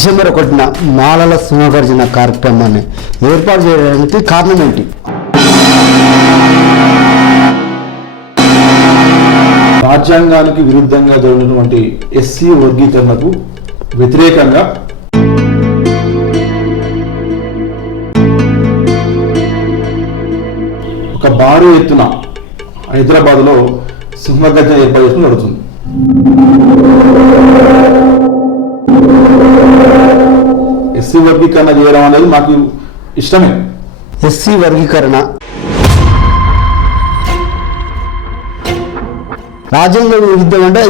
December 1న మాలల సింహగర్జన కార్యక్రమాన్ని ఏర్పాటు చేయడానికి కారణం ఏంటి? రాజ్యాంగానికి విరుద్ధంగా జరిగినటువంటి ఎస్సీ వర్గీకరణకు వ్యతిరేకంగా ఒక భారీ ఎత్తున హైదరాబాద్లో సింహగర్జన ఏర్పాటు చేసుకుని జరుగుతుంది. ఎస్సీ వర్గీకరణ చేయడం అనేది మాకు ఇష్టమే. ఎస్సీ వర్గీకరణ రాజ్యాంగ విరుద్ధం అంటే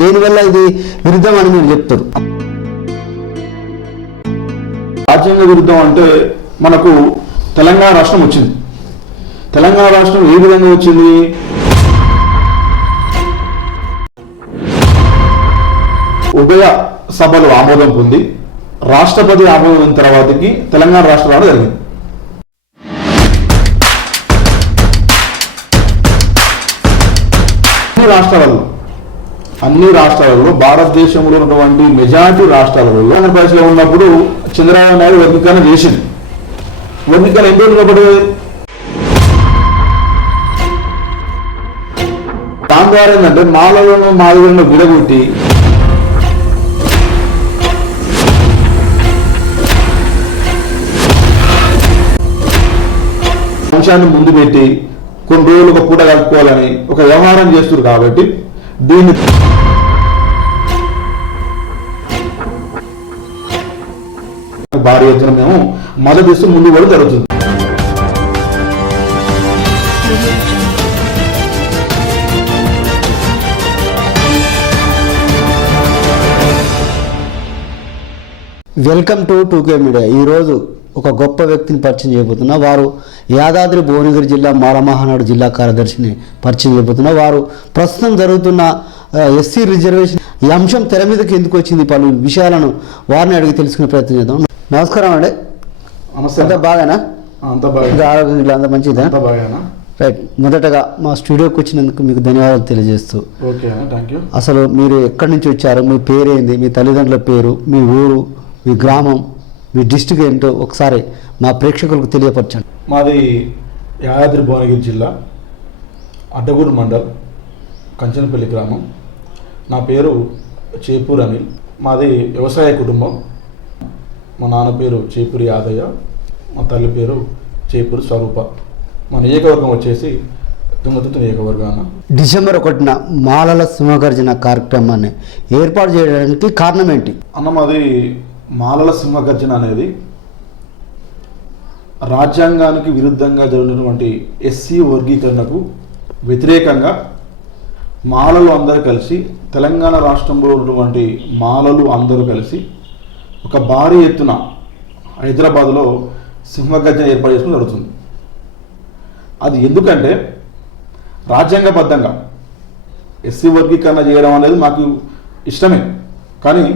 దేనివల్ల ఇది విరుద్ధం అని మీరు చెప్తారు? రాజ్యాంగ విరుద్ధం అంటే మనకు తెలంగాణ రాష్ట్రం వచ్చింది. తెలంగాణ రాష్ట్రం ఏ విధంగా వచ్చింది? ఉభయ సభలు ఆమోదం పొంది రాష్ట్రపతి ఆమోదం తర్వాతకి తెలంగాణ రాష్ట్రం రావడం జరిగింది. అన్ని రాష్ట్రాలలో భారతదేశంలో ఉన్నటువంటి మెజారిటీ రాష్ట్రాలలో ఆంధ్రప్రదేశ్లో ఉన్నప్పుడు చంద్రబాబు నాయుడు వర్గీకరణ చేసింది. వర్గీకరణ ఎన్ని రోజులు కాబట్టి దాని ద్వారా ఏంటంటే మాలలను మాదిగలను విడగొట్టి అంశాన్ని ముందు పెట్టి కొన్ని రోజులు ఒక పూట కలుపుకోవాలని ఒక వ్యవహారం చేస్తున్నారు. కాబట్టి దీన్ని భారీ ఎత్తున మేము మద్దతు ఇస్తూ ముందు కూడా జరుగుతుంది. Welcome to 2K media. ఈరోజు ఒక గొప్ప వ్యక్తిని పరిచయం చేయబోతున్నా. వారు యాదాద్రి భువనగిరి జిల్లా మాలమహానాడు జిల్లా కార్యదర్శిని పరిచయం చేయబోతున్నా. వారు ప్రస్తుతం జరుగుతున్న ఎస్సీ రిజర్వేషన్ ఈ అంశం తెర మీదకి ఎందుకు వచ్చింది, పలు విషయాలను వారిని అడిగి తెలుసుకునే ప్రయత్నం చేద్దాం. నమస్కారం అండి. నమస్తే. అంతా బాగానా? అంత బాగా. ఆరోగ్యం ఇట్లా అంతా మంచిదా? రైట్. మొదటగా మా స్టూడియోకి వచ్చినందుకు మీకు ధన్యవాదాలు తెలియజేస్తూ, అసలు మీరు ఎక్కడి నుంచి వచ్చారు, మీ పేరేంది, మీ తల్లిదండ్రుల పేరు, మీ ఊరు, మీ గ్రామం, మీ డిస్ట్రిక్ట్ ఏంటో ఒకసారి మా ప్రేక్షకులకు తెలియపరచండి. మాది యాదాద్రి భువనగిరి జిల్లా అడ్డగూరు మండల్ కంచనపల్లి గ్రామం. నా పేరు చేపూరు అనిల్. మాది వ్యవసాయ కుటుంబం. మా నాన్న పేరు చేపూరి యాదయ్య, మా తల్లి పేరు చేపూరి స్వరూప. మా నియోజకవర్గం వచ్చేసి తుంగతుర్తి నియోజకవర్గాన. డిసెంబర్ 1న మాలల సింహగర్జన కార్యక్రమాన్ని ఏర్పాటు చేయడానికి కారణం ఏంటి? అన్న, మాది మాలల సింహగర్జన అనేది రాజ్యాంగానికి విరుద్ధంగా జరిగినటువంటి ఎస్సీ వర్గీకరణకు వ్యతిరేకంగా మాలలు అందరూ కలిసి, తెలంగాణ రాష్ట్రంలో ఉన్నటువంటి మాలలు అందరూ కలిసి ఒక భారీ ఎత్తున హైదరాబాద్లో సింహగర్జన ఏర్పాటు చేసుకుని జరుగుతుంది. అది ఎందుకంటే రాజ్యాంగబద్ధంగా ఎస్సీ వర్గీకరణ చేయడం అనేది మాకు ఇష్టమే, కానీ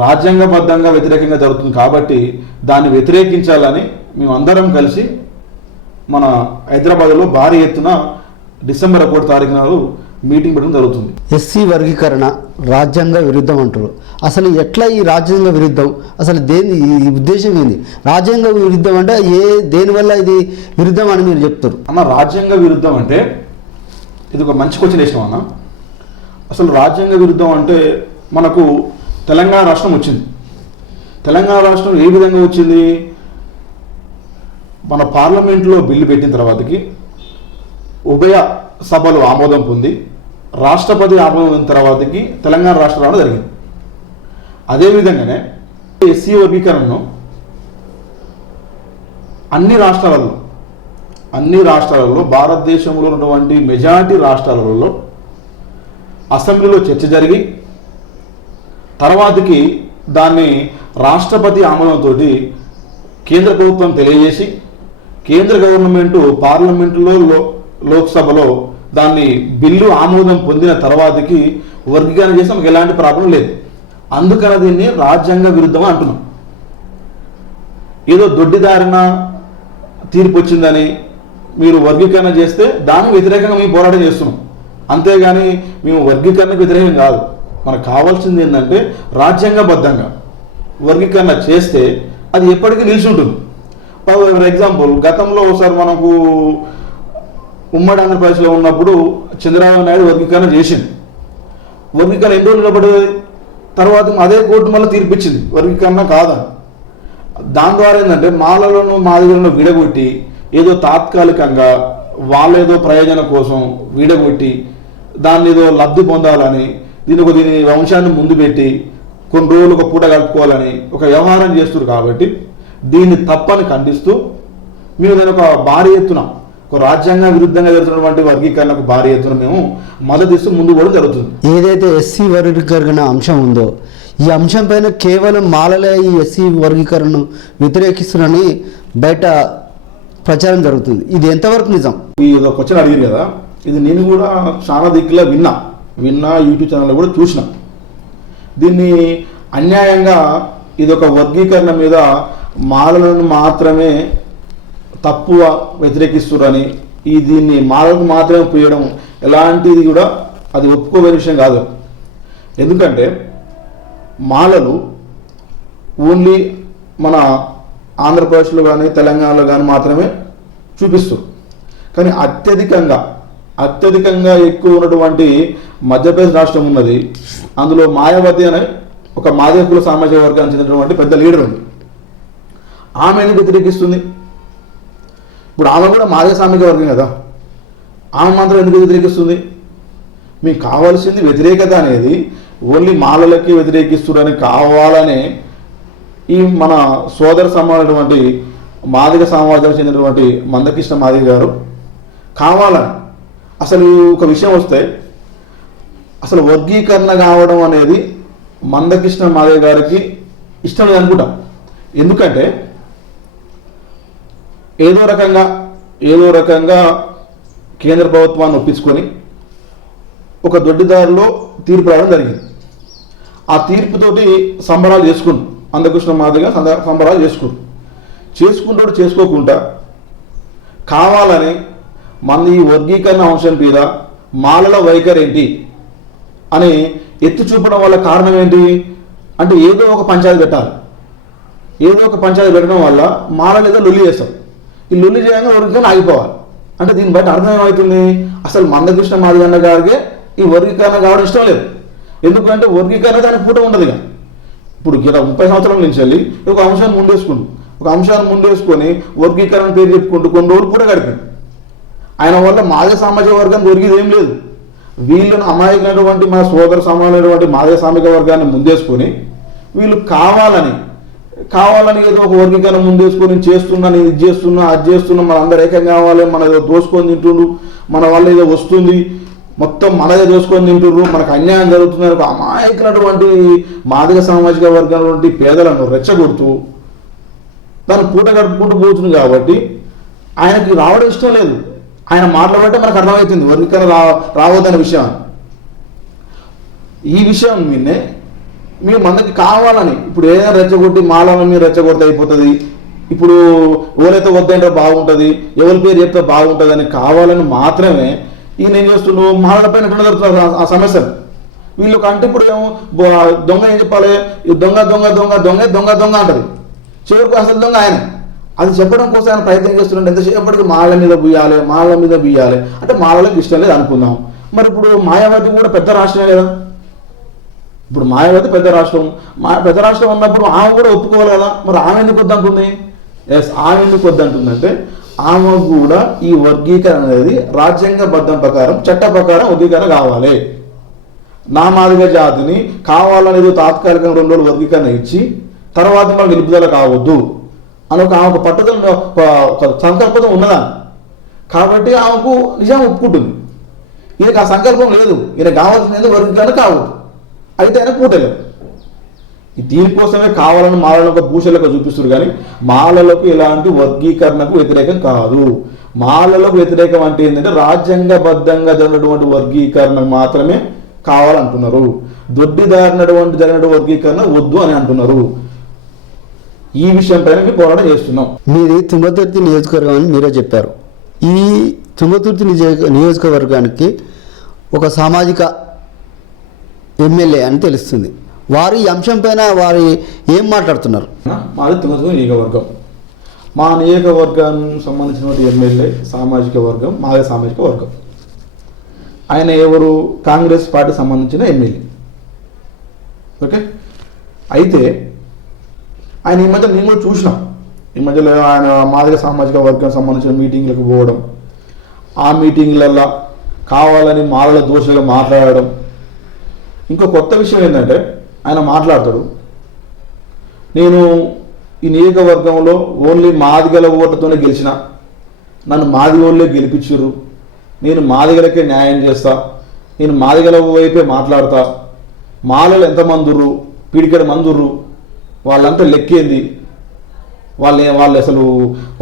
రాజ్యాంగబద్ధంగా వ్యతిరేకంగా జరుగుతుంది. కాబట్టి దాన్ని వ్యతిరేకించాలని మేమందరం కలిసి మన హైదరాబాద్లో భారీ ఎత్తున డిసెంబర్ 1 తారీఖు నాడు మీటింగ్ పెట్టడం జరుగుతుంది. ఎస్సీ వర్గీకరణ రాజ్యాంగ విరుద్ధం అంటారు. అసలు ఎట్లా ఈ రాజ్యాంగ విరుద్ధం, అసలు దేని ఈ ఉద్దేశం ఏంది? రాజ్యాంగ విరుద్ధం అంటే దేనివల్ల ఇది విరుద్ధం అని మీరు చెప్తారు? అన్న, రాజ్యాంగ విరుద్ధం అంటే ఇది ఒక మంచి క్వశ్చన్ వేసినాం అన్న. అసలు రాజ్యాంగ విరుద్ధం అంటే మనకు తెలంగాణ రాష్ట్రం వచ్చింది. తెలంగాణ రాష్ట్రం ఏ విధంగా వచ్చింది? మన పార్లమెంట్లో బిల్లు పెట్టిన తర్వాతకి ఉభయ సభలు ఆమోదం పొంది రాష్ట్రపతి ఆమోదం తర్వాతకి తెలంగాణ రాష్ట్రం రావడం జరిగింది. అదేవిధంగానే ఎస్సీ వర్గీకరణను అన్ని రాష్ట్రాలలో భారతదేశంలో ఉన్నటువంటి మెజారిటీ రాష్ట్రాలలో అసెంబ్లీలో చర్చ జరిగి తర్వాతకి దాన్ని రాష్ట్రపతి ఆమోదంతో కేంద్ర ప్రభుత్వం తెలియజేసి కేంద్ర గవర్నమెంటు పార్లమెంటులో లోక్సభలో దాన్ని బిల్లు ఆమోదం పొందిన తర్వాతకి వర్గీకరణ చేసి మనకు ఎలాంటి ప్రాబ్లం లేదు. అందుకని దీన్ని రాజ్యాంగ విరుద్ధం అంటున్నాం. ఏదో దొడ్డిదారిన తీర్పు వచ్చిందని మీరు వర్గీకరణ చేస్తే దానికి వ్యతిరేకంగా మేము పోరాటం చేస్తున్నాం. అంతేగాని మేము వర్గీకరణకు వ్యతిరేకం కాదు. మనకు కావాల్సింది ఏంటంటే రాజ్యాంగబద్ధంగా వర్గీకరణ చేస్తే అది ఎప్పటికీ నిలిచి ఉంటుంది. ఫర్ ఎగ్జాంపుల్, గతంలో ఒకసారి మనకు ఉమ్మడి ఆంధ్రప్రదేశ్లో ఉన్నప్పుడు చంద్రబాబు నాయుడు వర్గీకరణ చేసింది. వర్గీకరణ ఎన్ని రోజులు పడ్డది, తర్వాత అదే కోర్టు మళ్ళీ తీర్పిచ్చింది వర్గీకరణ కాదని. దాని ద్వారా ఏంటంటే మాలలను మాదిగలను విడగొట్టి ఏదో తాత్కాలికంగా వాళ్ళేదో ప్రయోజనం కోసం విడగొట్టి దాన్ని ఏదో లబ్ధి పొందాలని దీని వంశాన్ని ముందు పెట్టి కొన్ని రోజులు ఒక పూట కలుపుకోవాలని ఒక వ్యవహారం చేస్తున్నారు. కాబట్టి దీన్ని తప్పని ఖండిస్తూ మేము దాని ఒక భారీ ఎత్తున ఒక రాజ్యాంగ విరుద్ధంగా జరుగుతున్నటువంటి వర్గీకరణకు భారీ ఎత్తున మేము మద్దతు ఇస్తూ ముందు కూడా జరుగుతుంది. ఏదైతే ఎస్సీ వర్గీకరణ అంశం ఉందో ఈ అంశం పైన కేవలం మాలలే ఈ ఎస్సీ వర్గీకరణను వ్యతిరేకిస్తున్నారని బయట ప్రచారం జరుగుతుంది. ఇది ఎంతవరకు నిజం? ఈ ఏదో క్వశ్చన్ అడిగారు కదా, ఇది నేను కూడా చాలా దిక్కులా విన్నా యూట్యూబ్ ఛానల్లో కూడా చూసిన. దీన్ని అన్యాయంగా ఇది ఒక వర్గీకరణ మీద మాలలను మాత్రమే తప్పువ వ్యతిరేకిస్తున్నారని దీన్ని మాలకు మాత్రమే పోయడం ఎలాంటిది కూడా అది ఒప్పుకోలేని విషయం కాదు. ఎందుకంటే మాలలు ఓన్లీ మన ఆంధ్రప్రదేశ్లో కానీ తెలంగాణలో కానీ మాత్రమే చూపిస్తారు. కానీ అత్యధికంగా ఎక్కువ ఉన్నటువంటి మధ్యప్రదేశ్ రాష్ట్రం ఉన్నది. అందులో మాయావతి అనే ఒక మాదిగ కుల సామాజిక వర్గానికి చెందినటువంటి పెద్ద లీడర్ ఉంది. ఆమె ఎందుకు వ్యతిరేకిస్తుంది? ఇప్పుడు ఆమె కూడా మాదిగ సామాజిక వర్గం కదా, ఆమె మాత్రం ఎందుకు వ్యతిరేకిస్తుంది? మీకు కావాల్సింది వ్యతిరేకత అనేది ఓన్లీ మాలలకి వ్యతిరేకిస్తుడని కావాలనే ఈ మన సోదర సమానటువంటి మాదిగ సమాజానికి చెందినటువంటి మందకృష్ణ మాదిగ గారు కావాలని అసలు ఒక విషయం వస్తే అసలు వర్గీకరణ కావడం అనేది మందకృష్ణ మాదిగ గారికి ఇష్టం లేదు అనుకుంటాం. ఎందుకంటే ఏదో రకంగా కేంద్ర ప్రభుత్వాన్ని ఒప్పించుకొని ఒక దొడ్డిదారిలో తీర్పు రావడం జరిగింది. ఆ తీర్పుతోటి సంబరాలు చేసుకుంటు మందకృష్ణ మాదిగ సంబరాలు చేసుకోకుండా కావాలని మన ఈ వర్గీకరణ అంశం మీద మాలల వైఖరి ఏంటి అని ఎత్తి చూపడం వల్ల కారణం ఏంటి అంటే ఏదో ఒక పంచాయతీ పెట్టాలి. ఏదో ఒక పంచాయతీ పెట్టడం వల్ల మాలలు ఏదో లొల్లి చేస్తాం. ఈ లొల్లి చేయగా వర్గీకరణ ఆగిపోవాలి. అంటే దీన్ని బట్టి అర్థం ఏమవుతుంది, అసలు మందకృష్ణ మాదిగన్న గారికి ఈ వర్గీకరణ కావడం ఇష్టం లేదు. ఎందుకంటే వర్గీకరణ దానికి పూట ఉండదు. ఇక ఇప్పుడు 30 సంవత్సరాల నుంచి వెళ్ళి ఒక అంశాన్ని ముందేసుకొని వర్గీకరణ పేరు చెప్పుకుంటూ కొన్ని రోజులు పూట గడిపాడు. ఆయన వల్ల మాదిగ సామాజిక వర్గాన్ని దొరికిది ఏం లేదు. వీళ్ళను అమాయకులైనటువంటి మన సోదర సమానమైనటువంటి మాదిగ సామాజిక వర్గాన్ని ముందేసుకొని వీళ్ళు కావాలని ఏదో ఒక వర్గీకరణ ముందేసుకొని ఇది చేస్తున్నా అది చేస్తున్నా మన అందరు ఏకం కావాలి, మన ఏదో దోసుకొని తింటుండ్రు, మన వల్ల ఏదో వస్తుంది, మొత్తం మనదే దోసుకొని తింటుర్రు, మనకు అన్యాయం జరుగుతుందని ఒక అమాయకులైనటువంటి మాదిగ సామాజిక వర్గం పేదలను రెచ్చగొడుతూ దాన్ని పూట గడుపుకుంటూ పోతుంది. కాబట్టి ఆయనకి రావడం ఇష్టం లేదు. ఆయన మాట్లాడబట్టే మనకు అర్థమవుతుంది వర్గీకరణ రావద్దనే విషయం. ఈ విషయం మీదే మీరు మనకి కావాలని ఇప్పుడు ఏదైనా రెచ్చగొట్టి మాలను మీరు రెచ్చగొడితే అయిపోతుంది, ఇప్పుడు ఎవరైతే వద్దంటే బాగుంటుంది, ఎవరి పేరు చెప్తే బాగుంటుంది అని కావాలని మాత్రమే ఈయన ఏం చేస్తున్నావు మాలపైన జరుగుతున్నారు ఆ సమస్యలు. వీళ్ళు అంటే ఇప్పుడు ఏమో దొంగ ఏం చెప్పాలి, దొంగ అంటారు, చివరికి అసలు దొంగ ఆయన. అది చెప్పడం కోసం ఆయన ప్రయత్నం చేస్తుంటే ఎంతసేపటికి మాల మీద బియ్యాలి అంటే మాలలకు ఇష్టం లేదు అనుకుందాం. మరి ఇప్పుడు మాయావతి కూడా పెద్ద రాష్ట్రమే కదా, ఇప్పుడు మాయావతి పెద్ద రాష్ట్రం ఉన్నప్పుడు ఆమె కూడా ఒప్పుకోవాలి కదా. మరి ఆమె ఎందుకు వద్దంటుంది? ఆమె ఎందుకు వద్దంటుందంటే ఆమె కూడా ఈ వర్గీకరణ అనేది రాజ్యాంగబద్ధం ప్రకారం చట్ట ప్రకారం వర్గీకరణ కావాలి. నా మాదిగ జాతిని కావాలనేది తాత్కాలికంగా 2 రోజులు వర్గీకరణ ఇచ్చి తర్వాత మనకు నిలుపుదల కావద్దు అని ఆమెకు పట్టుదల ఒక సంకల్పం ఉన్నదా. కాబట్టి ఆమెకు నిజం ఒప్పుకుంటుంది. ఈయనకు ఆ సంకల్పం లేదు, ఈయన కావాల్సినది వర్గీకరణ కావద్దు, అయితే ఆయన పూటలేదు. దీనికోసమే కావాలని మాలలకు భూషలకు చూపిస్తారు. కానీ మాలలకు ఎలాంటి వర్గీకరణకు వ్యతిరేకం కాదు. మాలలకు వ్యతిరేకం అంటే ఏంటంటే రాజ్యాంగబద్ధంగా జరిగినటువంటి వర్గీకరణ మాత్రమే కావాలంటున్నారు. జరిగినటువంటి వర్గీకరణ వద్దు అని అంటున్నారు. ఈ విషయం పైన మేము పోరాటం చేస్తున్నాం. మీది తుంగతుర్తి నియోజకవర్గం అని మీరే చెప్పారు. ఈ తుంగతుర్తి నియోజకవర్గానికి ఒక సామాజిక ఎమ్మెల్యే అని తెలుస్తుంది. వారు ఈ అంశం పైన వారు ఏం మాట్లాడుతున్నారు? మాది తుంగతుర్తి నియోజకవర్గం. మా నియోజకవర్గానికి సంబంధించినటువంటి ఎమ్మెల్యే సామాజిక వర్గం మాది సామాజిక వర్గం. ఆయన ఎవరు? కాంగ్రెస్ పార్టీ సంబంధించిన ఎమ్మెల్యే. ఓకే, అయితే ఆయన ఈ మధ్య నేను కూడా చూసినా, ఈ మధ్యలో ఆయన మాదిగ సామాజిక వర్గం సంబంధించిన మీటింగ్లకు పోవడం, ఆ మీటింగ్లల్లో కావాలని మాదిగ దోషులుగా మాట్లాడడం. ఇంకో కొత్త విషయం ఏంటంటే ఆయన మాట్లాడతాడు, నేను ఈ నియోజకవర్గంలో ఓన్లీ మాదిగల ఓట్లతోనే గెలిచిన, నన్ను మాదిగోళ్ళే గెలిపించారు, నేను మాదిగలకే న్యాయం చేస్తా, నేను మాదిగల వైపే మాట్లాడతా, మాలలు ఎంతమంది ఉర్రు, పీడికడ మంది ఉర్రు, వాళ్ళంతా లెక్కేంది, వాళ్ళు అసలు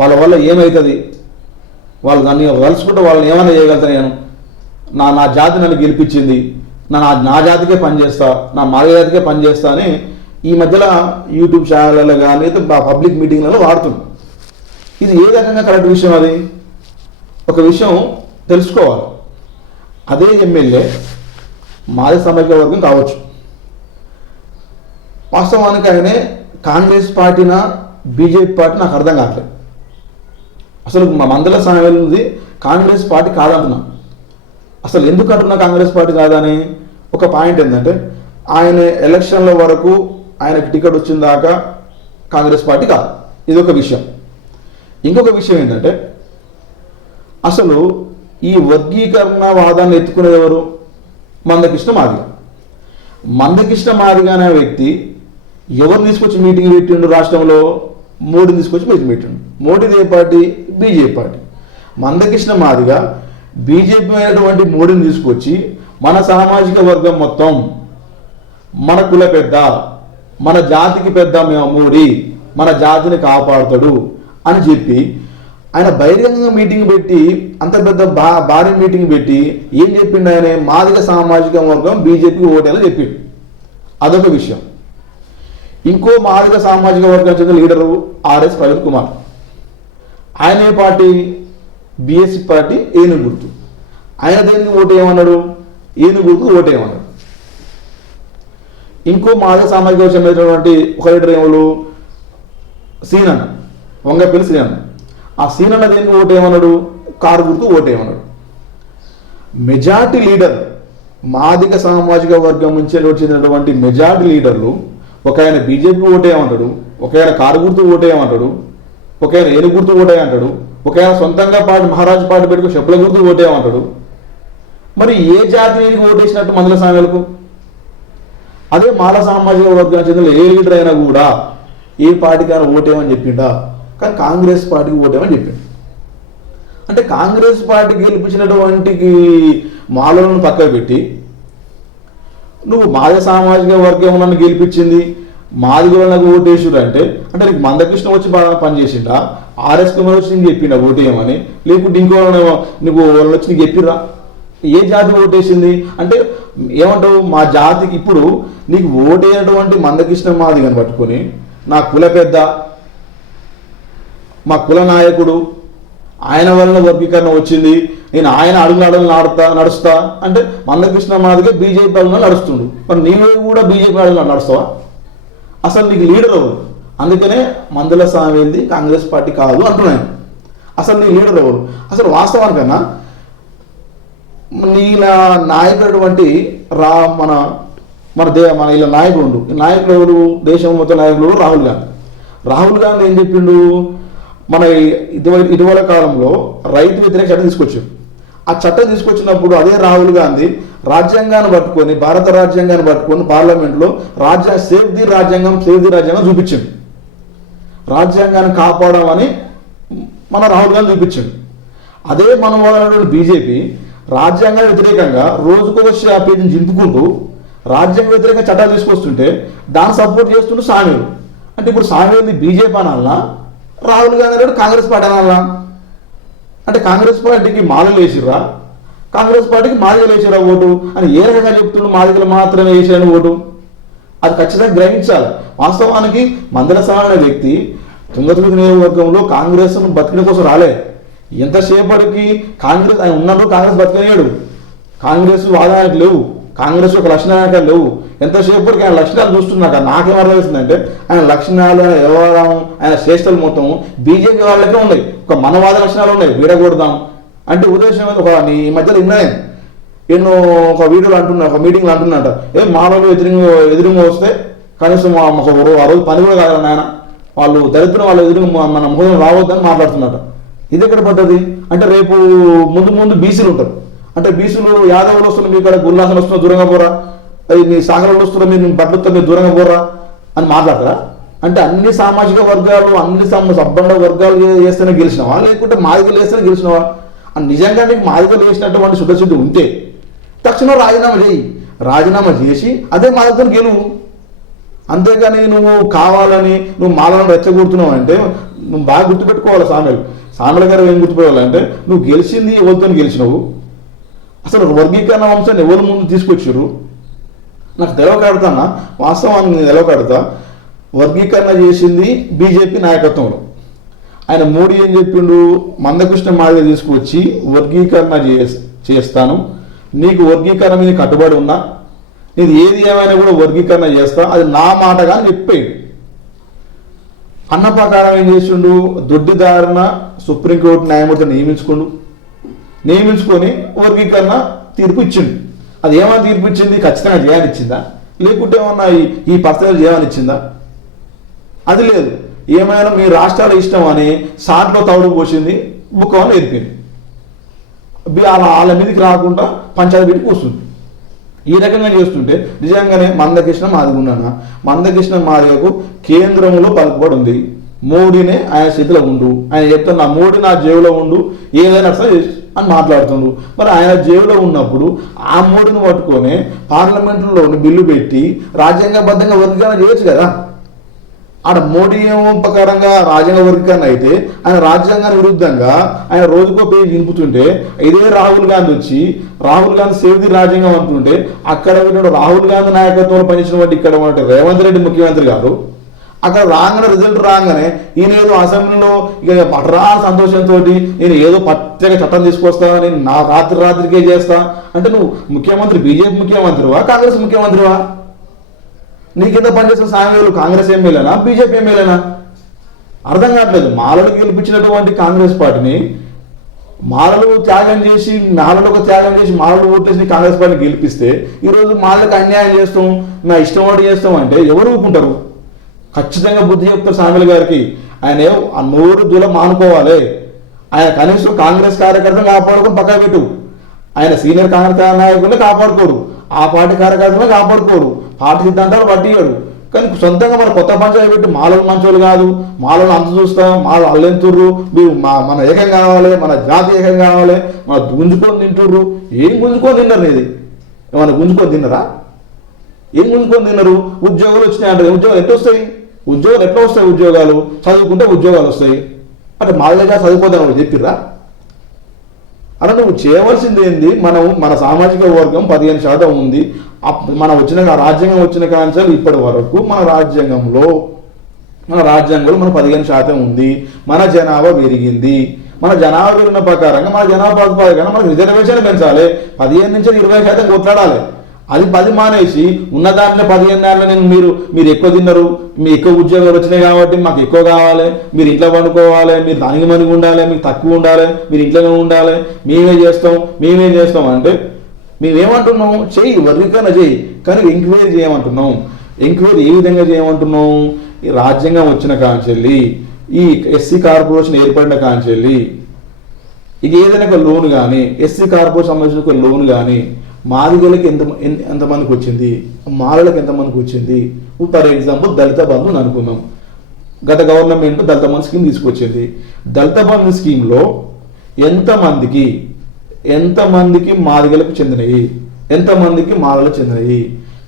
వాళ్ళ వల్ల ఏమవుతుంది, వాళ్ళు దాన్ని కలుసుకుంటే వాళ్ళని ఏమైనా చేయగలుగుతా, నేను నా జాతి నన్ను గెలిపించింది, నా జాతికే పనిచేస్తా, నా మాదిగ జాతికే పనిచేస్తా అని ఈ మధ్యలో యూట్యూబ్ ఛానళ్ళలో కానీ పబ్లిక్ మీటింగ్లలో వాడుతున్నాం. ఇది ఏ రకంగా కరెక్ట్ విషయం? అది ఒక విషయం తెలుసుకోవాలి. అదే ఎమ్మెల్యే మాదిగ సామాజిక వర్గం కావచ్చు, వాస్తవానికి ఆయనే కాంగ్రెస్ పార్టీనా బీజేపీ పార్టీ నాకు అర్థం కావట్లేదు. అసలు మా మందల సామెది కాంగ్రెస్ పార్టీ కాదంటున్నా. అసలు ఎందుకు అంటున్నా కాంగ్రెస్ పార్టీ కాదని? ఒక పాయింట్ ఏంటంటే ఆయన ఎలక్షన్ల వరకు ఆయనకు టికెట్ వచ్చిన దాకా కాంగ్రెస్ పార్టీ కాదు, ఇది ఒక విషయం. ఇంకొక విషయం ఏంటంటే అసలు ఈ వర్గీకరణ వాదాన్ని ఎత్తుకునేది ఎవరు? మందకృష్ణ మాదిగ. మందకృష్ణ మాదిగ అనే వ్యక్తి ఎవరు తీసుకొచ్చి మీటింగ్ పెట్టిండు రాష్ట్రంలో? మోడీని తీసుకొచ్చి మీటింగ్ పెట్టిండు. మోడీది ఏ party? BJP party. Mandakrishna Madiga BJP అయినటువంటి మోడీని తీసుకొచ్చి మన సామాజిక వర్గం మొత్తం, మన కుల పెద్ద, మన జాతికి పెద్ద మోడీ, మన జాతిని కాపాడుతాడు అని చెప్పి ఆయన బహిరంగంగా మీటింగ్ పెట్టి, అంత పెద్ద భారీ మీటింగ్ పెట్టి ఏం చెప్పిండు? ఆయన మాదిగ సామాజిక వర్గం బీజేపీకి ఓటేలా చెప్పిండు. అదొక విషయం. ఇంకో మాదిగ సామాజిక వర్గం చెందిన లీడరు ఆర్ఎస్ ప్రవీణ్ కుమార్. ఆయన ఏ పార్టీ? బీఎస్పీ పార్టీ, ఏనుగు గుర్తు. ఆయన దేనికి ఓటేయమన్నాడు? ఏనుగు గుర్తు ఓటేయమన్నాడు. ఇంకో మాదిగ సామాజిక వర్గం చెందినటువంటి ఒక లీడర్ ఎవరు? సీనన్న, వంగపల్లి సీనన్న. ఆ సీనన్న దేనికి ఓటేయమన్నాడు? కారు గుర్తు ఓటేయమన్నాడు. మెజార్టీ లీడర్ మాదిగ సామాజిక వర్గం నుంచి చెందినటువంటి మెజార్టీ లీడర్లు ఒక ఆయన బీజేపీ ఓటేయమంటాడు, ఒక ఆయన కారు గుర్తు ఓటేయమంటాడు, ఒక ఆయన ఏనుగు గుర్తు ఓటేయమంటాడు, ఒక ఆయన సొంతంగా పార్టీ మహారాజు పార్టీ పెట్టుకుని చెప్పుల గుర్తు ఓటేయమంటాడు. మరి ఏ జాతీయానికి ఓటేసినట్టు మందల సామెలకు? అదే మాల సామాజిక వర్గం చెందిన ఏ లీడర్ అయినా కూడా ఏ పార్టీకైనా ఓటేయమని చెప్పిండా? కానీ కాంగ్రెస్ పార్టీకి ఓటేయమని చెప్పిండు. అంటే కాంగ్రెస్ పార్టీకి గెలిపించినటువంటి మాలను పక్కకు పెట్టి నువ్వు మాదిగ సామాజిక వర్గం నన్ను గెలిపించింది, మాదిగలకు ఓటేసుడు అంటే నీకు మందకృష్ణ వచ్చి బాగా పనిచేసిండా? ఆర్ఎస్ కుమార్ వచ్చి నీకు చెప్పిండా ఓటేయమని? లేకుంటే ఇంకో నువ్వు వాళ్ళు వచ్చి నీకు చెప్పిరా? ఏ జాతి ఓటేసింది అంటే ఏమంటావు? మా జాతికి ఇప్పుడు నీకు ఓటేయటువంటి మందకృష్ణ మాదిగని పట్టుకొని నా కుల పెద్ద, మా కుల నాయకుడు, ఆయన వలన వర్గీకరణ వచ్చింది, నేను ఆయన అడుగులు నడుస్తా అంటే మందకృష్ణ మాదిగ బీజేపీ అడుగులు నడుస్తుండు. మరి నీవే కూడా బీజేపీ అడుగులు నడుస్తావా? అసలు నీకు లీడర్ ఎవరు? అందుకనే మందల సామెది కాంగ్రెస్ పార్టీ కాదు అంటున్నాను. అసలు నీ లీడర్ ఎవరు? అసలు వాస్తవానికన్నా నీ నాయకుడు మన ఇలా నాయకుడు నాయకులు ఎవరు? దేశం మొత్తం నాయకులు రాహుల్ గాంధీ. రాహుల్ గాంధీ ఏం చెప్పిండు? మన ఇటీవల కాలంలో రైతు వ్యతిరేక చట్టం తీసుకొచ్చారు. ఆ చట్టం తీసుకొచ్చినప్పుడు అదే రాహుల్ గాంధీ రాజ్యాంగాన్ని పట్టుకొని, భారత రాజ్యాంగాన్ని పట్టుకొని పార్లమెంట్లో సేవ్ ది రాజ్యాంగం చూపించింది. రాజ్యాంగాన్ని కాపాడమని మన రాహుల్ గాంధీ చూపించింది. అదే మనం వాళ్ళ బీజేపీ రాజ్యాంగానికి వ్యతిరేకంగా రోజుకొక పేజీని చింపుకుంటూ రాజ్యాంగ వ్యతిరేక చట్టాలు తీసుకొస్తుంటే దాన్ని సపోర్ట్ చేస్తుంటూ సామీలు. అంటే ఇప్పుడు సామీలు బీజేపీ అనాలనా, రాహుల్ గాంధీ గారు కాంగ్రెస్ పార్టీ అనాలనా? అంటే కాంగ్రెస్ పార్టీకి మాలలు వేసిర్రా, కాంగ్రెస్ పార్టీకి మాదిగలు వేసిరా ఓటు అని ఏ రకంగా చెప్తుండ్రు? మాదిగలు మాత్రమే వేసారని ఓటు. అది ఖచ్చితంగా గ్రహించాలి. వాస్తవానికి మందల సామ అనే వ్యక్తి తుంగతుర్తి నియోజకవర్గంలో కాంగ్రెస్ బతికిన కోసం రాలే. ఎంతసేపటికి కాంగ్రెస్ ఆయన ఉన్నప్పుడు కాంగ్రెస్ బతికలేడు, కాంగ్రెస్ వాదానికి లేవు, కాంగ్రెస్ ఒక లక్షణాలు లేవు. ఎంతసేపటికి ఆయన లక్షణాలు చూస్తున్నాక నాకేం అర్థమవుతుందంటే ఆయన లక్షణాలు, ఆయన వ్యవహారం, ఆయన శ్రేష్టలు మొత్తం బీజేపీ వాళ్ళకే ఉన్నాయి. ఒక మనవాద లక్షణాలు ఉన్నాయి, వీడకూడదాం అంటే ఉద్దేశం ఒక ఈ మధ్యలో విన్నాను ఎన్నో ఒక వీడియోలో అంటున్నా, ఒక మీటింగ్లో అంటున్నట మానవులు ఎదురుగా వస్తే కనీసం ఆ రోజు పని కూడా కాదు నాయన, వాళ్ళు దరిద్రం వాళ్ళు ఎదురుగా మన ముఖం రావద్దని మాట్లాడుతున్నట. ఇది ఎక్కడ పద్ధతి అంటే రేపు ముందు బీసీలు ఉంటారు అంటే బీసీలు యాదవులు వస్తున్నారు, మీ ఇక్కడ గుల్లాసలు వస్తున్నా దూరంగా పోరా, అది మీ సాగరంలో వస్తున్నా మీరు బట్టలతో మీరు దూరంగా పోరా అని మాట్లాడతారా? అంటే అన్ని సామాజిక వర్గాలు అన్ని సబ్బండ వర్గాలు చేస్తేనే గెలిచినవా, లేకుంటే మాదిగలు వేస్తేనే గెలిచినవా? అని నిజంగా నీకు మాదిగలు వేసినటువంటి శుద్ధశుద్ధి ఉంటే తక్షణం రాజీనామా చేయి, రాజీనామా చేసి అదే మాదిగతో గెలువు. అంతేగాని నువ్వు కావాలని నువ్వు మాలను రెచ్చగొడుతున్నావు అంటే నువ్వు బాగా గుర్తుపెట్టుకోవాలి. సామెల గారు ఏం గుర్తుపెట్టుకోవాలంటే నువ్వు గెలిచింది ఎవరితో గెలిచినావు, అసలు వర్గీకరణ అంశాన్ని ఎవరు ముందు తీసుకొచ్చారు నాకు తెలవకాడుతానా, వాస్తవాన్ని నేను తెలవకాడుతా. వర్గీకరణ చేసింది బీజేపీ నాయకత్వంలో. ఆయన మోడీ ఏం చెప్పిండు, మందకృష్ణ మాదిగ తీసుకొచ్చి వర్గీకరణ చేస్తాను, నీకు వర్గీకరణ మీద కట్టుబడి ఉన్నా, నీది ఏది ఏమైనా కూడా వర్గీకరణ చేస్తా, అది నా మాటగా అని చెప్పాడు. అన్న ప్రకారం ఏం చేసిండు, దొడ్డిదారిన సుప్రీంకోర్టు న్యాయమూర్తిని నియమించుకొని వర్గీకరణ తీర్పు ఇచ్చిండు. అది ఏమైనా తీర్పు ఇచ్చింది, ఖచ్చితంగా చేయనిచ్చిందా, లేకుంటే ఏమన్నా ఈ పర్సనల్ చేయనిచ్చిందా? అది లేదు. ఏమైనా మీ రాష్ట్రాల ఇష్టం అని సాట్లో తవుడు పోసింది, బుక్కవని నేర్పింది, వాళ్ళ మీదకి రాకుండా పంచాయతీ పెట్టి కూర్చుంది. ఈ రకంగా చేస్తుంటే నిజంగానే మందకృష్ణ మాదిగున్నానా, మందకృష్ణ మాదిగకు కేంద్రంలో పలుకుబడి ఉంది, మోడీనే ఆయన స్థితిలో ఉండు, ఆయన చెప్తున్నా మోడీ నా జేబులో ఉండు ఏదైనా సరే అని మాట్లాడుతుండు. మరి ఆయన జేబులో ఉన్నప్పుడు ఆ మోడీని పట్టుకొని పార్లమెంటులోని బిల్లు పెట్టి రాజ్యాంగబద్ధంగా వర్గీకరణ చేయొచ్చు కదా. ఆడ మోడీ ప్రకారంగా రాజ్యాంగ వర్గీకరణ అయితే ఆయన రాజ్యాంగానికి విరుద్ధంగా ఆయన రోజుకో పేజీ నింపుతుంటే ఇదే రాహుల్ గాంధీ వచ్చి రాహుల్ గాంధీ సేవ్ ది రాజ్యాంగం అంటుంటే అక్కడ రాహుల్ గాంధీ నాయకత్వంలో పనిచేసినటువంటి ఇక్కడ రేవంత్ రెడ్డి ముఖ్యమంత్రి గారు అక్కడ రాగానే రిజల్ట్ రాగానే ఈయన ఏదో అసెంబ్లీలో ఇక పట్రా సంతోషంతో నేను ఏదో ప్రత్యేక చట్టం తీసుకొస్తానని నా రాత్రికే చేస్తా అంటే నువ్వు ముఖ్యమంత్రి బీజేపీ ముఖ్యమంత్రివా కాంగ్రెస్ ముఖ్యమంత్రివా? నీ కింద పనిచేసిన సాంఘికులు కాంగ్రెస్ ఎమ్మెల్యేనా బీజేపీ ఎమ్మెల్యేనా అర్థం కావట్లేదు. మాలలు గెలిపించినటువంటి కాంగ్రెస్ పార్టీని మాలలు త్యాగం చేసి మాలలు ఓట్లేసి కాంగ్రెస్ పార్టీని గెలిపిస్తే ఈరోజు మాలలకు అన్యాయం చేస్తాం, నా ఇష్టం ఒకటి చేస్తాం అంటే ఎవరు ఊపుకుంటారు? ఖచ్చితంగా బుద్ధి చెప్తారు సామెల గారికి. ఆయన ఆ నోరు దుల మానుకోవాలి. ఆయన కనీసం కాంగ్రెస్ కార్యకర్తలు కాపాడుకొని పక్కన పెట్టు, ఆయన సీనియర్ కాంగ్రెస్ నాయకులను కాపాడుకోడు, ఆ పార్టీ కార్యకర్తలను కాపాడుకోడు, పార్టీ సిద్ధాంతాలు పట్టియాడు. కానీ సొంతంగా మన కొత్త పంచాయతీ పెట్టి మాలలు మంచోళ్ళు కాదు, మాలను అంత చూస్తాం, మాలలు అల్లెంతుర్రు, మీరు మన ఏకం కావాలి, మన జాతి ఏకం కావాలి, మన గుంజుకొని తింటుర్రు. ఏం గుంజుకొని తిన్నారు? ఇది ఏమన్నా గుంజుకొని తిన్నారా? ఏం గుంజుకొని తిన్నారు? ఉద్యోగాలు వచ్చినాయి అంటే ఉద్యోగాలు ఎట్లా వస్తాయి? ఉద్యోగాలు ఎట్లా వస్తాయి? ఉద్యోగాలు చదువుకుంటే ఉద్యోగాలు వస్తాయి అంటే మాదిగా చదువుకోదామని చెప్పిర్రా? అలా నువ్వు చేయవలసింది ఏంది? మన సామాజిక వర్గం 15% ఉంది. మన రాజ్యాంగం వచ్చిన కాంచాలు ఇప్పటి వరకు మన రాజ్యాంగంలో మన 15% ఉంది. మన జనాభా పెరిగింది. మన జనాభా పెరిగిన ప్రకారంగా మన జనాభా ప్రాతిపదికన మనకు రిజర్వేషన్ పెంచాలి. 15 నుంచి 20% కొట్లాడాలి. అది 10 మానేసి ఉన్న దాంట్లో 15 దాంట్లో మీరు ఎక్కువ తిన్నారు, మీ ఎక్కువ ఉద్యోగాలు వచ్చినాయి కాబట్టి మాకు ఎక్కువ కావాలి, మీరు ఇంట్లో పండుకోవాలి, మీరు దానికి మనకి ఉండాలి, మీకు తక్కువ ఉండాలి, మీరు ఇంట్లోనే ఉండాలి, మేమేం చేస్తాం అంటే మేమేమంటున్నాం? చెయ్యి, వర్గీకరణ చెయ్యి, కానీ ఎంక్వైరీ చేయమంటున్నాం. ఎంక్వైరీ ఏ విధంగా చేయమంటున్నాం? ఈ రాజ్యాంగం వచ్చిన కాంచెల్లి, ఈ ఎస్సీ కార్పొరేషన్ ఏర్పడిన కాంచెల్లి ఇక ఏదైనా ఒక లోన్ కానీ ఎస్సీ కార్పొరేషన్ సంబంధించిన ఒక లోన్ కానీ మాదిగలకి ఎంతమందికి వచ్చింది, మాలలకు ఎంతమందికి వచ్చింది? ఫర్ ఎగ్జాంపుల్ దళిత బంధుని అనుకుందాం. గత గవర్నమెంట్ దళిత బంధు స్కీమ్ తీసుకొచ్చింది. దళిత బంధు స్కీమ్లో ఎంతమందికి మాదిగలకు చెందినవి, ఎంతమందికి మాలలకు చెందినవి?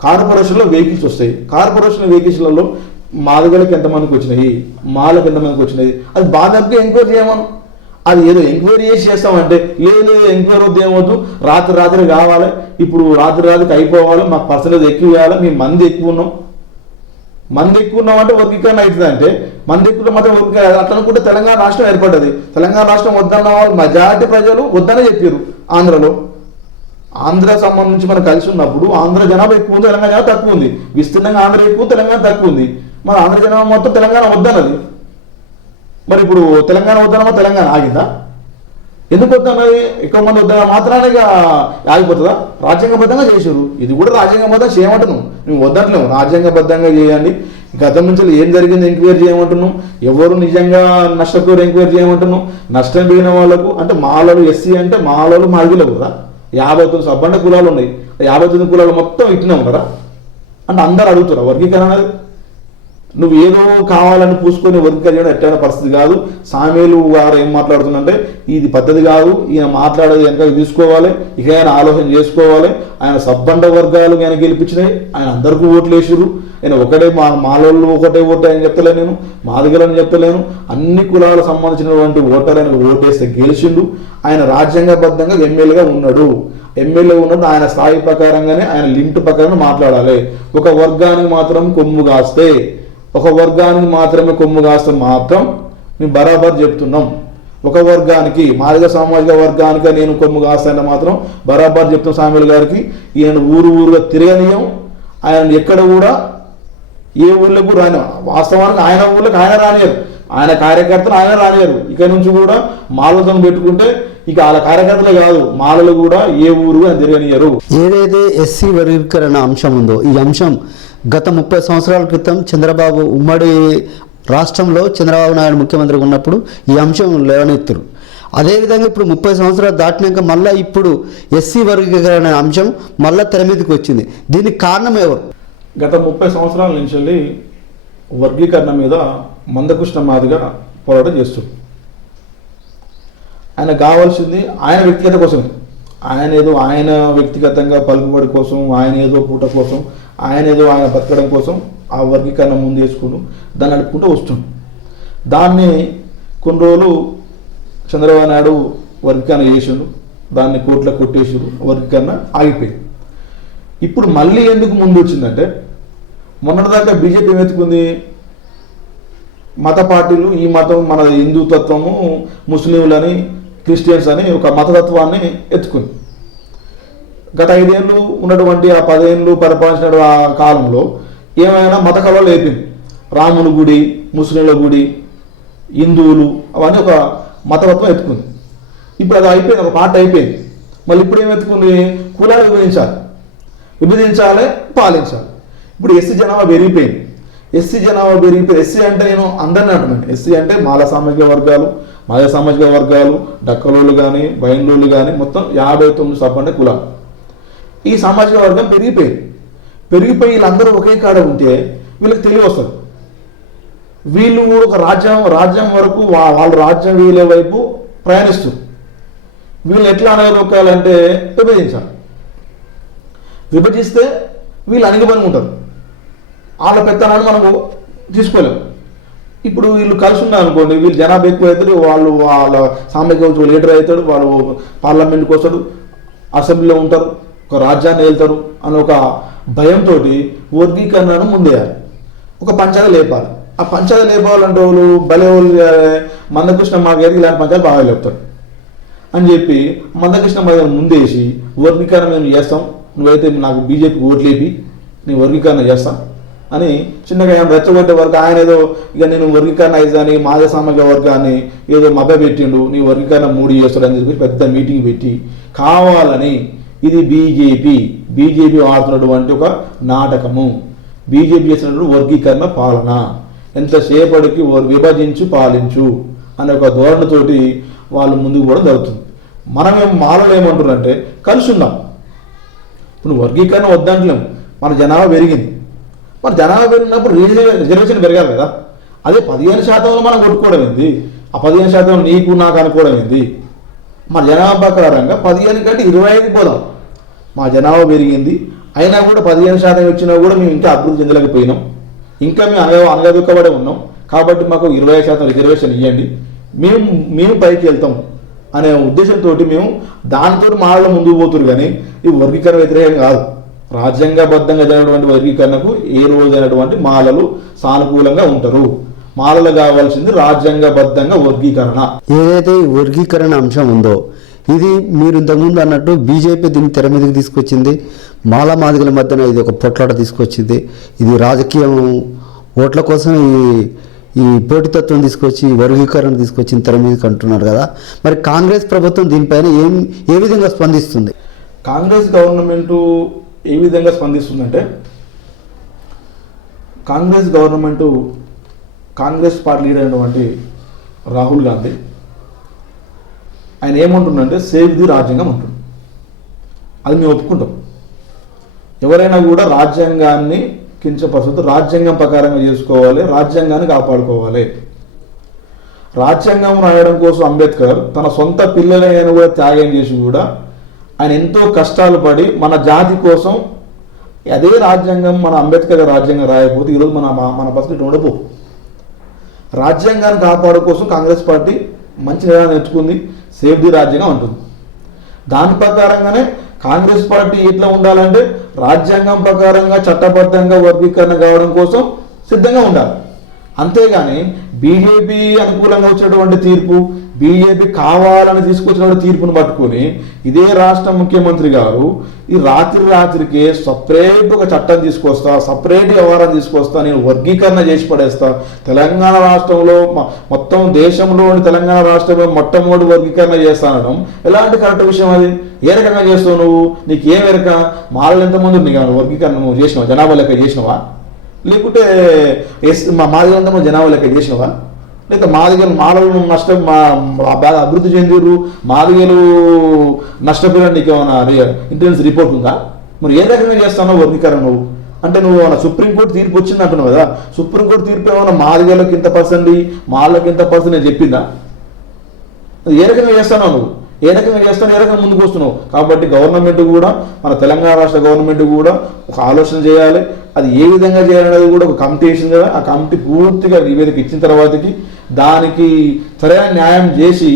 కార్పొరేషన్లో వెహికల్స్ వస్తాయి. కార్పొరేషన్ వెహికల్స్లలో మాదిగలకు ఎంతమందికి వచ్చినాయి, మాలకు ఎంతమందికి వచ్చినాయి? అది బాధగా ఎంక్వైరీ చేయమను. అది ఏదో ఎంక్వైరీ చేస్తామంటే లేదు, ఎంక్వైరీ వద్దు, ఏమొద్దు, రాత్రి కావాలి, ఇప్పుడు రాత్రికి అయిపోవాలి, మాకు పర్సెంటేజ్ ఎక్కువ ఇవ్వాలి, మేము మంది ఎక్కువ ఉన్నాం అంటే వర్గీకరణ అవుతుంది. అంటే మంది ఎక్కువ మాత్రం వర్గీకరణ అట్లా అనుకుంటే తెలంగాణ రాష్ట్రం ఏర్పడ్డది. తెలంగాణ రాష్ట్రం వద్దన్న వాళ్ళు మెజారిటీ ప్రజలు వద్దనే చెప్పారు ఆంధ్రలో. ఆంధ్ర సంబంధించి మనం కలిసి ఉన్నప్పుడు ఆంధ్ర జనాభా ఎక్కువ ఉంది, తెలంగాణ జనాభా తక్కువ ఉంది. విస్తీర్ణంగా ఆంధ్ర ఎక్కువ, తెలంగాణ తక్కువ ఉంది. మరి ఆంధ్ర జనాభా మొత్తం తెలంగాణ వద్దన్నది. మరి ఇప్పుడు తెలంగాణ వద్దనమా తెలంగాణ ఆగిందా? ఎందుకు వద్దన్నది? ఎక్కువ మంది వద్దన మాత్రానే ఇక ఆగిపోతుందా? రాజ్యాంగబద్ధంగా చేశారు, ఇది కూడా రాజ్యాంగబద్ధంగా చేయమంటున్నాం. మేము వద్దట్లేము, రాజ్యాంగబద్ధంగా చేయండి. గతం నుంచి ఏం జరిగింది ఎంక్వైరీ చేయమంటున్నాం. ఎవరు నిజంగా నష్టపోయారు ఎంక్వైరీ చేయమంటున్నాం. నష్టం పోయిన వాళ్ళకు అంటే మాలలు, ఎస్సీ అంటే మాలలు మాదిలో కదా 59 సబ్బండ కులాలు ఉన్నాయి. 59 కులాలు మొత్తం ఇట్లనే ఉన్నారా అంటే అందరు అడుగుతారా వర్గీకరణ అనేది? నువ్వు ఏదో కావాలని పూసుకొని వర్గీకరణ ఎట్టైన పరిస్థితి కాదు. సామేలు గారు ఏం మాట్లాడుతుందంటే ఇది పద్ధతి కాదు, ఈయన మాట్లాడేది వెనక తీసుకోవాలి, ఇక ఆయన ఆలోచన చేసుకోవాలి. ఆయన సబ్బండ వర్గాలు ఆయన గెలిపించినాయి, ఆయన అందరికీ ఓట్లు వేసారు. ఆయన ఒకటే మాలోళ్ళు ఒకటే ఓటు అని చెప్తలేను, నేను మాదిగలని చెప్తలేను. అన్ని కులాలకు సంబంధించినటువంటి ఓటర్ ఆయన ఓటేస్తే గెలిచిండు. ఆయన రాజ్యాంగబద్ధంగా ఎమ్మెల్యేగా ఉన్నాడు. ఎమ్మెల్యే ఉన్నప్పుడు ఆయన స్థాయి ప్రకారంగానే ఆయన లిమిట్ ప్రకారం మాట్లాడాలి. ఒక వర్గానికి మాత్రం కొమ్ము కాస్తే, ఒక వర్గానికి మాత్రమే కొమ్ము కాస్తే మాత్రం మేము బరాబర్ చెప్తున్నాం. ఒక వర్గానికి మాదిగ సామాజిక వర్గానికి నేను కొమ్ము కాస్తానంటే మాత్రం బరాబర్ చెప్తాం సామేలు గారికి. ఈయన ఊరుగా తిరగనీయం, ఆయన ఎక్కడ కూడా ఏ ఊళ్ళకు రాని. వాస్తవానికి ఆయన ఊళ్ళకి ఆయన రానియరు, ఆయన కార్యకర్తలు ఆయన రానియరు. ఇక నుంచి కూడా మాలతో పెట్టుకుంటే ఇక వాళ్ళ కార్యకర్తలే కాదు మాలలు కూడా ఏ ఊరు అని తిరగనియరు. ఏదైతే ఎస్సీ వర్గీకరణ అంశం ఉందో ఈ అంశం గత 30 సంవత్సరాల క్రితం చంద్రబాబు ఉమ్మడి రాష్ట్రంలో చంద్రబాబు నాయుడు ముఖ్యమంత్రిగా ఉన్నప్పుడు ఈ అంశం లేవనెత్తురు. అదేవిధంగా ఇప్పుడు 30 సంవత్సరాలు దాటినాక మళ్ళీ ఇప్పుడు ఎస్సీ వర్గీకరణ అంశం మళ్ళీ తెర మీదకి వచ్చింది. దీనికి కారణం ఎవరు? గత 30 సంవత్సరాల నుంచి వర్గీకరణ మీద మందకృష్ణ మాదిగా పోరాటం చేస్తుంది. ఆయన కావాల్సింది ఆయన వ్యక్తిగత కోసమే. ఆయన ఏదో ఆయన వ్యక్తిగతంగా పలుకుబడి కోసం, ఆయన ఏదో పూట కోసం, ఆయన ఏదో ఆయన బతకడం కోసం ఆ వర్గీకరణ ముందు వేసుకుంటూ దాన్ని నడుపుకుంటూ వస్తుండు. దాన్ని కొన్ని రోజులు చంద్రబాబు నాయుడు వర్గీకరణ చేసిండు, దాన్ని కోర్టులో కొట్టేసారు, వర్గీకరణ ఆగిపోయింది. ఇప్పుడు మళ్ళీ ఎందుకు ముందు వచ్చిందంటే మొన్నటిదాకా బీజేపీ ఏమెత్తుకుంది, మత పార్టీలు ఈ మతం మన హిందుత్వము, ముస్లింలని, క్రిస్టియన్స్ అని ఒక మతతత్వాన్ని ఎత్తుకుంది. గత 5 ఏళ్ళు ఉన్నటువంటి ఆ 10 ఏళ్ళు పరిపాలించిన ఆ కాలంలో ఏమైనా మత కళలు లేపింది. రాముల గుడి, ముస్లింల గుడి, హిందువులు అవన్నీ ఒక మతతత్వం ఎత్తుకుంది. ఇప్పుడు అది అయిపోయింది, ఒక పార్ట్ అయిపోయింది. మళ్ళీ ఇప్పుడు ఏం ఎత్తుకుంది, కులాలు విభజించాలి, పాలించాలి. ఇప్పుడు ఎస్సీ జనాభా పెరిగిపోయింది. ఎస్సీ అంటే నేను అందరినీ అంటున్నాను. ఎస్సీ అంటే మాల సామాజిక వర్గాలు, మాల సామాజిక వర్గాలు, డక్కలోళ్ళు కానీ, బైండ్లోళ్ళు కానీ మొత్తం 59 సబ్బండ కులాలు. ఈ సామాజిక వర్గం పెరిగిపోయి వీళ్ళందరూ ఒకే కాడ ఉంటే వీళ్ళకి తెలివి వస్తుంది. వీళ్ళు కూడా ఒక రాజ్యం వరకు వాళ్ళ రాజ్యం వీళ్ళ వైపు ప్రయాణిస్తారు. వీళ్ళు ఎట్లా అనగలొక్కాలంటే విభజిస్తే వీళ్ళు అణిగిపోయి ఉంటారు. వాళ్ళ పెత్తనాన్ని మనము తీసుకోలేము. ఇప్పుడు వీళ్ళు కలిసి ఉన్నారు అనుకోండి, వీళ్ళు జనాభా ఎక్కువ అవుతారు, వాళ్ళ సామాజిక లీడర్ అవుతాడు, వాళ్ళు పార్లమెంట్కి వస్తాడు, అసెంబ్లీలో ఉంటారు, ఒక రాజ్యాన్ని వెళ్తారు అని ఒక భయంతో వర్గీకరణను ముందేయాలి, ఒక పంచాయతీ లేపాలి. ఆ పంచాయతీ లేపాలంటే వాళ్ళు భలే వాళ్ళు మందకృష్ణ మాగారికి ఇలాంటి పంచాయతీ బాగా లేపుతాడు అని చెప్పి మందకృష్ణ మాగారిని ముందేసి వర్గీకరణ మేము చేస్తాం, నువ్వైతే నాకు బీజేపీకి ఓట్లేపి నేను వర్గీకరణ చేస్తాను అని చిన్నగా ఆయన రెచ్చగొట్టే వరకు ఆయన ఏదో ఇక నేను వర్గీకరణ అయిదాన్ని మాద సామాజిక వర్గాన్ని ఏదో మభ్య పెట్టిండు, నీ వర్గీకరణ 3 చేస్తాడని చెప్పి పెద్ద మీటింగ్ పెట్టి కావాలని ఇది బీజేపీ ఆడుతున్నటువంటి ఒక నాటకము, బీజేపీ చేసినటువంటి వర్గీకరణ పాలన, ఎంతసేపటికి విభజించు పాలించు అనే ఒక ధోరణితోటి వాళ్ళు ముందుకు కూడా జరుగుతుంది. మనమేం మాలలు ఏమంటున్నారంటే కలిసి ఉన్నాం. ఇప్పుడు వర్గీకరణ వద్దంటలేము, మన జనాభా పెరిగింది. మన జనాభా పెరిగినప్పుడు రిజర్వేషన్ పెరగాలి కదా. అదే 15% మనం కొట్టుకోవడం ఏంది, ఆ 15% నీకు నాకు అనుకోవడం ఏంది. మా జనాభా ప్రకారంగా 15 కంటే 25 పోదాం. మా జనాభా పెరిగింది అయినా కూడా 15% వచ్చినా కూడా మేము ఇంకా అభివృద్ధి చెందలేకపోయినాం, ఇంకా మేము అనగదొక్కబడే ఉన్నాం. కాబట్టి మాకు 20% రిజర్వేషన్ ఇవ్వండి, మేము పైకి వెళ్తాం అనే ఉద్దేశంతో మేము దానితో మాలో ముందుకు పోతున్నారు. కానీ ఈ వర్గీకరణ వ్యతిరేకం కాదు. రాజ్యాంగబద్ధంగా జరిగినటువంటి వర్గీకరణకు ఏ రోజైనటువంటి మాలలు సానుకూలంగా ఉంటారు. మాలలు కావాల్సింది రాజ్యాంగబద్ధంగా వర్గీకరణ. ఏదైతే ఈ వర్గీకరణ అంశం ఉందో ఇది మీరు ఇంతకుముందు అన్నట్టు బీజేపీ దీన్ని తెర మీదకి తీసుకొచ్చింది, మాలా మాదిగల మధ్యన ఇది ఒక పొట్లాట తీసుకొచ్చింది. ఇది రాజకీయం ఓట్ల కోసం ఈ పోటీతత్వం తీసుకొచ్చి వర్గీకరణ తీసుకొచ్చిన తెర మీదకి అంటున్నారు కదా. మరి కాంగ్రెస్ ప్రభుత్వం దీనిపైన ఏ విధంగా స్పందిస్తుంది? కాంగ్రెస్ గవర్నమెంటు ఏ విధంగా స్పందిస్తుందంటే, కాంగ్రెస్ పార్టీ లీడర్ అయినటువంటి రాహుల్ గాంధీ ఆయన ఏమంటుండంటే సేవ్ ది రాజ్యాంగం అంటుంది. అది మేము ఒప్పుకుంటాం. ఎవరైనా కూడా రాజ్యాంగాన్ని కించపరచదు, రాజ్యాంగం ప్రకారంగా చేసుకోవాలి, రాజ్యాంగాన్ని కాపాడుకోవాలి. రాజ్యాంగం రాయడం కోసం అంబేద్కర్ తన సొంత పిల్లలైన కూడా త్యాగం చేసి కూడా ఆయన ఎంతో కష్టాలు పడి మన జాతి కోసం అదే రాజ్యాంగం, మన అంబేద్కర్ రాజ్యాంగం రాయకపోతే ఈరోజు మన పరిస్థితి ఉండపో. రాజ్యాంగాన్ని కాపాడు కోసం కాంగ్రెస్ పార్టీ మంచి నిర్ణయం నేర్చుకుంది, సేవ్ ది రాజ్యాంగం అంటుంది. దాని ప్రకారంగానే కాంగ్రెస్ పార్టీ ఎట్లా ఉండాలంటే రాజ్యాంగం ప్రకారంగా చట్టబద్ధంగా వర్గీకరణ కావడం కోసం సిద్ధంగా ఉండాలి. అంతేగాని బీజేపీ అనుకూలంగా వచ్చేటువంటి తీర్పు, బీజేపీ కావాలని తీసుకొచ్చినటువంటి తీర్పును పట్టుకొని ఇదే రాష్ట్ర ముఖ్యమంత్రి గారు ఈ రాత్రికి సపరేట్ ఒక చట్టం తీసుకొస్తా, సపరేట్ వ్యవహారం తీసుకొస్తా, నేను వర్గీకరణ చేసి పడేస్తా, తెలంగాణ రాష్ట్రంలో మొత్తం దేశంలోని తెలంగాణ రాష్ట్రంలో మొట్టమొదటి వర్గీకరణ చేస్తానడం ఎలాంటి కరెక్ట్ విషయం? అది ఏ రకంగా చేస్తావు నువ్వు? నీకు ఏ మేరక మాలలు ఎంతమంది నీకు వర్గీకరణ నువ్వు చేసినావా? జనాభా లెక్క చేసినావా? లేకుంటే మాదిగంతా జనాభా లెక్క చేసినావా? లేదా మాలలు నష్టం బాగా అభివృద్ధి చెందిరు, మాదిగలు నష్టపోయిన నీకు ఏమైనా ఇంటెలిజెన్స్ రిపోర్ట్ ఉందా? మరి ఏ రకంగా చేస్తానో వర్గీకరణ నువ్వు? అంటే నువ్వు సుప్రీంకోర్టు తీర్పు వచ్చింది అంటున్నావు కదా, సుప్రీంకోర్టు తీర్పు ఏమైనా మాదిగలకు ఇంత పర్సెంట్, మాలకి ఇంత పర్సెంట్ నేను చెప్పిందా? ఏ రకంగా చేస్తానో నువ్వు? ఏ రకంగా చేస్తాను, ఏ రకంగా ముందుకు వస్తున్నావు? కాబట్టి గవర్నమెంట్ కూడా, మన తెలంగాణ రాష్ట్ర గవర్నమెంట్ కూడా ఒక ఆలోచన చేయాలి. అది ఏ విధంగా చేయాలనేది కూడా ఒక కమిటీ వేసింది కదా, ఆ కమిటీ పూర్తిగా నివేదిక ఇచ్చిన తర్వాతకి దానికి సరైన న్యాయం చేసి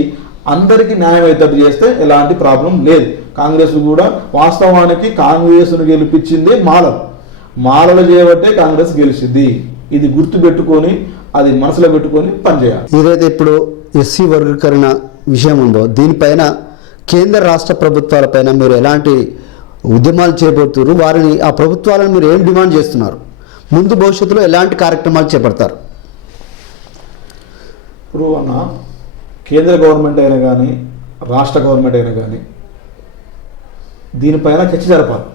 అందరికీ న్యాయం అయ్యేటట్టు చేస్తే ఎలాంటి ప్రాబ్లం లేదు. కాంగ్రెస్ కూడా వాస్తవానికి కాంగ్రెస్ను గెలిపించింది మాలలు చేయబట్టే కాంగ్రెస్ గెలిచింది. ఇది గుర్తుపెట్టుకొని అది మనసులో పెట్టుకొని పనిచేయాలి. ఏదైతే ఇప్పుడు ఎస్సీ వర్గీకరణ విషయం ఉందో దీనిపైన కేంద్ర రాష్ట్ర ప్రభుత్వాలపైన మీరు ఎలాంటి ఉద్యమాలు చేయబోతున్నారు? వారిని, ఆ ప్రభుత్వాలను మీరు ఏం డిమాండ్ చేస్తున్నారు? ముందు భవిష్యత్తులో ఎలాంటి కార్యక్రమాలు చేపడతారు? ఇప్పుడు అన్న కేంద్ర గవర్నమెంట్ అయినా కానీ రాష్ట్ర గవర్నమెంట్ అయినా కానీ దీనిపైన చర్చ జరపాలి.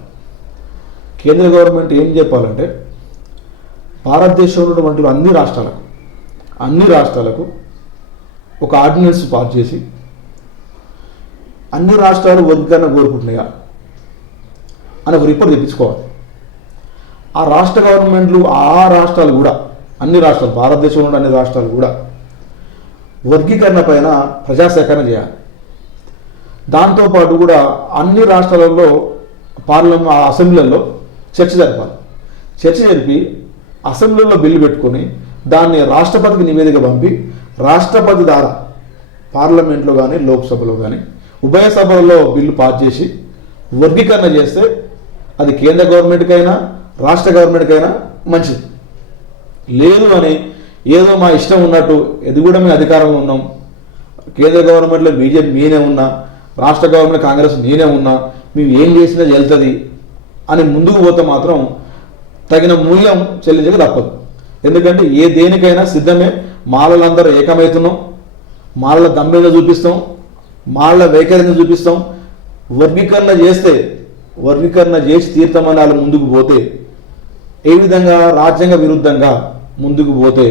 కేంద్ర గవర్నమెంట్ ఏం చెప్పాలంటే భారతదేశంలో ఉన్నటువంటి అన్ని రాష్ట్రాలకు ఒక ఆర్డినెన్స్ పాస్ చేసి అన్ని రాష్ట్రాలు వర్గీకరణ కోరుకుంటున్నాయా అని ఒక రిపోర్ట్ తెప్పించుకోవాలి. ఆ రాష్ట్ర గవర్నమెంట్లు రాష్ట్రాలు కూడా, అన్ని రాష్ట్రాలు, భారతదేశంలో ఉన్న అన్ని రాష్ట్రాలు కూడా వర్గీకరణ పైన ప్రజాసేకరణ చేయాలి. దాంతోపాటు కూడా అన్ని రాష్ట్రాలలో అసెంబ్లీలలో చర్చ జరపాలి. చర్చ జరిపి అసెంబ్లీలో బిల్లు పెట్టుకొని దాన్ని రాష్ట్రపతికి నివేదిక పంపి రాష్ట్రపతి ద్వారా పార్లమెంట్లో కానీ లోక్సభలో కానీ ఉభయ సభలలో బిల్లు పాస్ చేసి వర్గీకరణ చేస్తే అది కేంద్ర గవర్నమెంట్కైనా రాష్ట్ర గవర్నమెంట్కైనా మంచిది. లేదు అని ఏదో మా ఇష్టం ఉన్నట్టు, ఇది కూడా మేము అధికారంలో ఉన్నాం, కేంద్ర గవర్నమెంట్లో బీజేపీ నేనే ఉన్నా, రాష్ట్ర గవర్నమెంట్ కాంగ్రెస్ నేనే ఉన్నా, మేము ఏం చేసినా వెళ్తుంది అని ముందుకు పోతే మాత్రం తగిన మూల్యం చెల్లించక తప్పదు. ఎందుకంటే దేనికైనా సిద్ధమే. మాలలందరూ ఏకమవుతున్నాం, మాలల దమ్మెగా చూపిస్తాం, మాలల వైఖరిని చూపిస్తాం. వర్గీకరణ చేసి తీర్థమని వాళ్ళు ముందుకు పోతే, ఏ విధంగా రాజ్యాంగ విరుద్ధంగా ముందుకు పోతే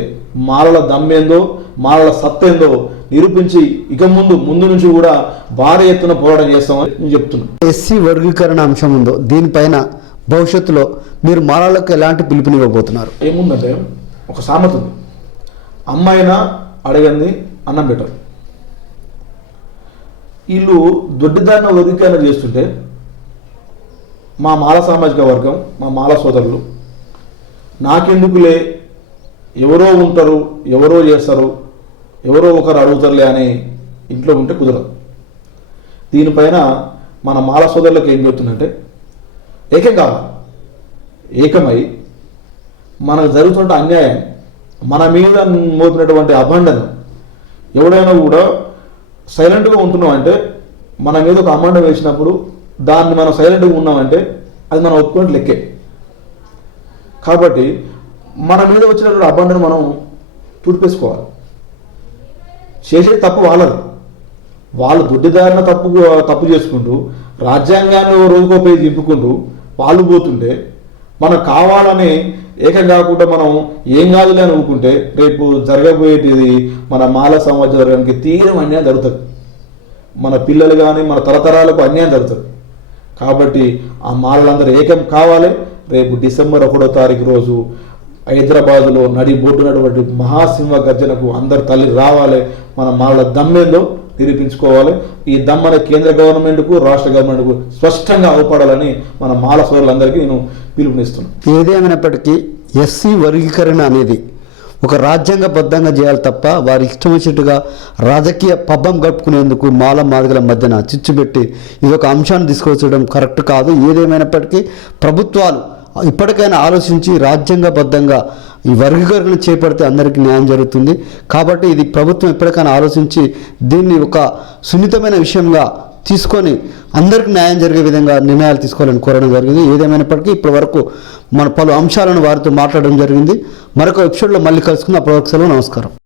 మాలల దమ్మేందో, మాలల సత్తేందో నిరూపించి ఇక ముందు నుంచి కూడా భారీ ఎత్తున పోరాటం చేస్తామని నేను చెప్తున్నాను. ఎస్సీ వర్గీకరణ అంశం ఉందో దీనిపైన భవిష్యత్తులో మీరు మాలలకు ఎలాంటి పిలుపునివ్వబోతున్నారు? ఏముందంటే ఒక సామెత ఉంది, అమ్మాయినా అడగంది అన్నం పెట్టరు. వీళ్ళు దొడ్డిదారిన వర్గీకరణ చేస్తుంటే మా మాల సామాజిక వర్గం, మా మాల సోదరులు నాకెందుకులే, ఎవరో ఉంటారు, ఎవరో చేస్తారు, ఎవరో ఒకరు అడుగుతారులే అని ఇంట్లో ఉంటే కుదరదు. దీనిపైన మన మాల సోదరులకు ఏం చెప్తుందంటే ఏకం కావాలి. ఏకమై మనకు జరుగుతున్న అన్యాయం, మన మీద మోపినటువంటి అభండన, ఎవడైనా కూడా సైలెంట్గా ఉంటున్నాం అంటే మన మీద ఒక అమండం వేసినప్పుడు దాన్ని మనం సైలెంట్గా ఉన్నామంటే అది మనం ఒప్పుకున్నట్టు లెక్కే. కాబట్టి మన మీద వచ్చినటువంటి అబండను మనం తుడిపేసుకోవాలి. చేసేది తప్పు వాళ్ళది, వాళ్ళు దుడ్డిదారిన తప్పు చేసుకుంటూ రాజ్యాంగాన్ని రోజుకో పేజీ దింపుకుంటూ వాళ్ళు పోతుంటే మనం కావాలని ఏకం కాకుండా మనం ఏం కాదులే అని ఊరుకుంటే రేపు జరగబోయేది మన మాల సమాజ వర్గానికి తీవ్రం అన్యాయం జరుగుతుంది. మన పిల్లలు కానీ మన తరతరాలకు అన్యాయం జరుగుతుంది. కాబట్టి ఆ మాలలందరూ ఏకం కావాలి. రేపు డిసెంబర్ 1వ తారీఖు రోజు హైదరాబాదులో బోటునటువంటి మహాసింహ గర్జనకు అందరు తల్లి రావాలి. మన మాల దమ్మేందో నిరూపించుకోవాలి. ఈ దమ్మని కేంద్ర గవర్నమెంట్కు రాష్ట్ర గవర్నమెంట్కు స్పష్టంగా అవపడాలని మన మాల సోదరులందరికీ నేను పిలుపునిస్తున్నాను. ఏదేమైనప్పటికీ ఎస్సీ వర్గీకరణ అనేది ఒక రాజ్యాంగబద్ధంగా చేయాలి తప్ప వారి ఇష్టం వచ్చినట్టుగా రాజకీయ పబ్బం గడుపుకునేందుకు మాల మాదిగల మధ్యన చిచ్చుపెట్టి ఇదొక అంశాన్ని తీసుకొచ్చడం కరెక్ట్ కాదు. ఏదేమైనప్పటికీ ప్రభుత్వాలు ఇప్పటికైనా ఆలోచించి రాజ్యాంగబద్ధంగా ఈ వర్గీకరణ చేపడితే అందరికీ న్యాయం జరుగుతుంది. కాబట్టి ఇది ప్రభుత్వం ఎప్పటికైనా ఆలోచించి దీన్ని ఒక సున్నితమైన విషయంగా తీసుకొని అందరికీ న్యాయం జరిగే విధంగా నిర్ణయాలు తీసుకోవాలని కోరడం జరిగింది. ఏదేమైనప్పటికీ ఇప్పటి వరకు మన పలు అంశాలను వారితో మాట్లాడడం జరిగింది. మరొక ఎపిసోడ్లో మళ్ళీ కలుసుకున్న అప్పటి వరకు సెలవు. నమస్కారం.